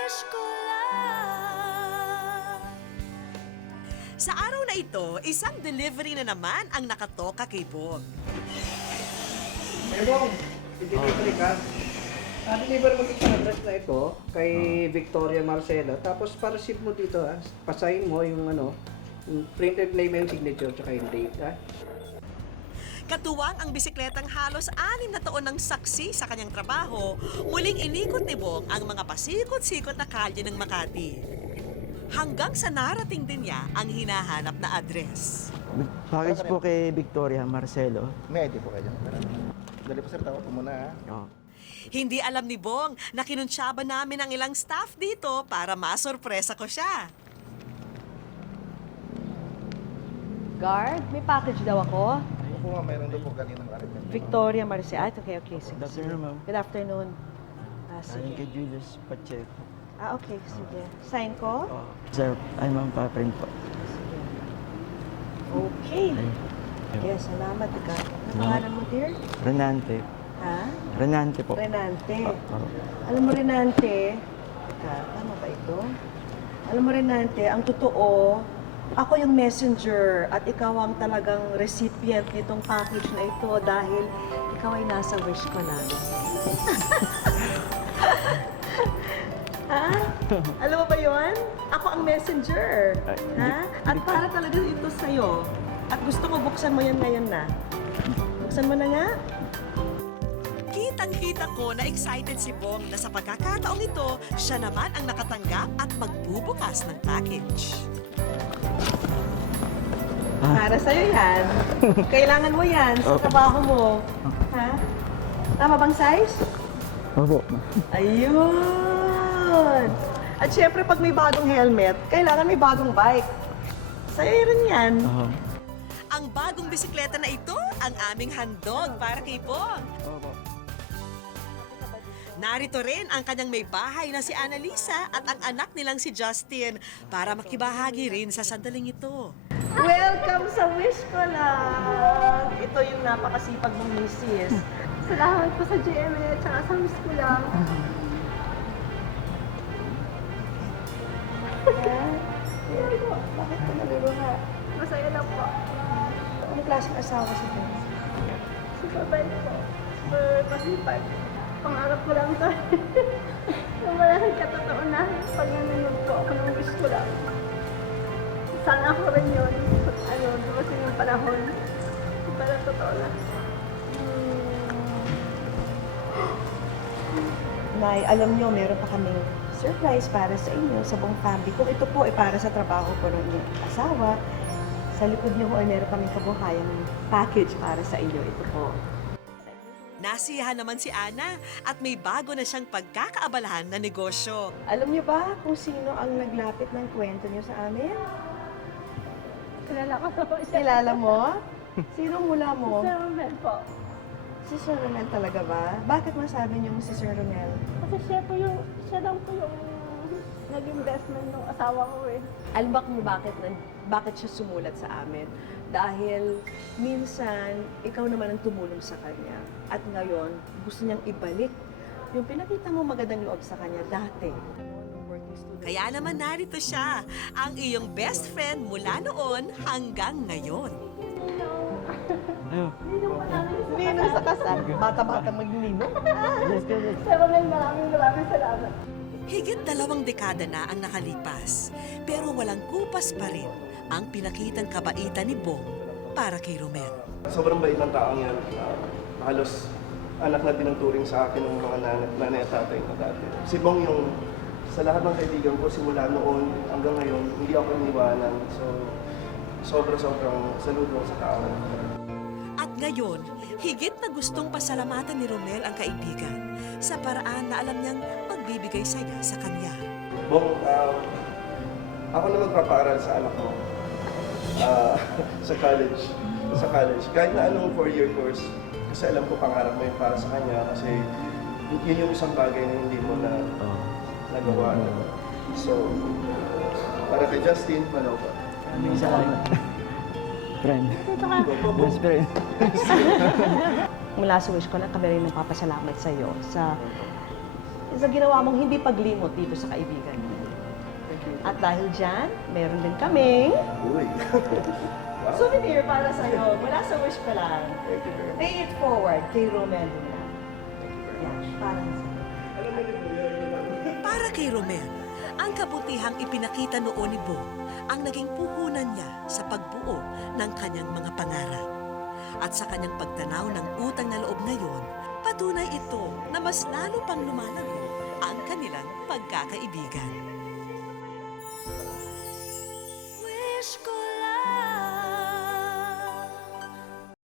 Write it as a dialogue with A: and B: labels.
A: wish ko lang. Sa araw na ito, isang delivery na naman ang nakatoka kay Bong.
B: Bong, i-delivery ka. Deliver mo itong address na ito kay Victoria Marcelo. Tapos pa-receive mo dito, pasahin mo yung yung printed name and signature tsaka yung date.
A: Katuwang ang bisikletang halos 6 na taon ng saksi sa kanyang trabaho, muling inikot ni Bong ang mga pasikot-sikot na kalye ng Makati. Hanggang sa narating din niya ang hinahanap na address.
C: Package po kay Victoria Marcelo.
D: May ID po kayo. Dali po sir, tawa po muna ha.
C: Oh.
A: Hindi alam ni Bong na kinuntsaba namin ang ilang staff dito para masorpresa ko siya.
E: Guard, may package daw ako.
D: Ano po nga, mayroon doon po kaninang arit.
E: Victoria Marcia. Okay. Sige.
C: Good afternoon, ma'am.
E: Good afternoon.
C: Saling
E: Sige.
C: kay Julius Pacheco.
E: Okay, sige. Sign ko?
C: Oh. Sir, ay ma'am, paprint po.
E: Okay. Yes, salamat ka. Ano pangalan mo, dear?
C: Renante.
E: Ha?
C: Renante po.
E: Renante.
C: Oh.
E: Alam mo, Renante, tama ba ito? Alam mo, Renante, ang totoo, ako yung messenger at ikaw ang talagang recipient nitong package na ito dahil ikaw ay nasa wish ko lang. Ha? Alam mo ba yun? Ako ang messenger. Ha? At para talaga ito sa'yo. At gusto ko buksan mo yan ngayon na. Buksan mo na nga.
A: Kitang-kita ko na excited si Bong na sa pagkakataong ito, siya naman ang nakatanggap at magbubukas ng package.
E: Para sa'yo yan. Kailangan mo yan sa trabaho mo. Ha? Tama bang size?
C: Opo.
E: Ayun! At syempre, pag may bagong helmet, kailangan may bagong bike. Sa'yo rin yan.
C: Oh.
A: Ang bagong bisikleta na ito, ang aming handog para kay Bong.
C: Opo.
A: Narito rin ang kanyang may bahay na si Annalisa at ang anak nilang si Justin para makibahagi rin sa sandaling ito.
E: Welcome sa wish ko lang. Ito yung napakasipag mong misis.
F: Salamat po sa GMA at saka sa miss ko lang.
E: Ayan po. Bakit ka naluluha?
F: Masaya lang po.
E: Anong klaseng asawa si Ben?
F: Super bait po. Super masipag. Pangarap ko lang to. Yung malaking katotoo na pag nanonood po ako ng wish ko lang. Sana ako rin yun. Dumating yung panahon. Para totoo na.
E: Nay, alam nyo, meron pa kaming surprise para sa inyo, sa buong family. Kung ito po ay para sa trabaho ko ng inyong asawa, sa likod nyo ay meron kaming kabuhayang package para sa inyo. Ito po.
A: Nasiyahan naman si Ana at may bago na siyang pagkakaabalahan na negosyo.
E: Alam nyo ba kung sino ang naglapit ng kwento nyo sa amin?
F: Kilala ko po siya.
E: Kilala mo? Sino mula mo?
F: Sir Romel po.
E: Si Sir Ronel talaga ba? Bakit masabi niyo si Sir Ronel?
F: Kasi siya lang po yung naging best man ng asawa ko eh.
E: Alam ba kung bakit siya sumulat sa amin? Dahil minsan, ikaw naman ang tumulong sa kanya. At ngayon, gusto niyang ibalik yung pinakita mo magandang loob sa kanya dati.
A: Kaya naman narito siya, ang iyong best friend mula noon hanggang ngayon.
C: Ayun.
E: Ninong sa kasal. Bata-bata magninong.
F: Sir Romel, maraming salamat.
A: Higit 2 dekada na ang nakalipas, pero walang kupas pa rin ang pinakitang kabaitan ni Bong para kay Romel.
D: Sobrang bait ng taong yan. Halos anak na din ang turing sa akin ng mga nanay at tatay ko dati. Si Bong yung sa lahat ng kaibigan ko, simula noon hanggang ngayon, hindi ako iniwanan. So, sobrang saludo sa tao.
A: At ngayon, higit na gustong pasalamatan ni Romel ang kaibigan sa paraan na alam niyang magbibigay saya sa kanya.
D: Bong, ako na magpapaaral sa anak mo sa college. Kahit na anong 4-year course, kasi alam ko pangarap mo yun para sa kanya kasi yun yung isang bagay na hindi mo na nagawa. So, para kay Justin, manaw ka.
C: Maraming salamat. Friend. Best friend.
E: Mula sa wish ko lang, kami rin nagpapasalamat sa iyo sa sa ginawa mong hindi paglimot dito sa kaibigan mo.
D: Thank you.
E: At dahil dyan, meron din kaming
D: Uy. Wow.
E: souvenir para sa'yo. Mula sa Wish ko lang.
D: Thank you very much.
E: Pay it forward kay Romel Luna.
D: Thank you very
E: Yan,
D: much.
E: para sa'yo.
D: Alam mo,
A: Para kay Romel, ang kabutihang ipinakita noon ni Bo ang naging puhunan niya sa pagbuo ng kanyang mga pangarap. At sa kanyang pagtanaw ng utang na loob ngayon, patunay ito na mas lalo pang lumalago ang kanilang pagkakaibigan.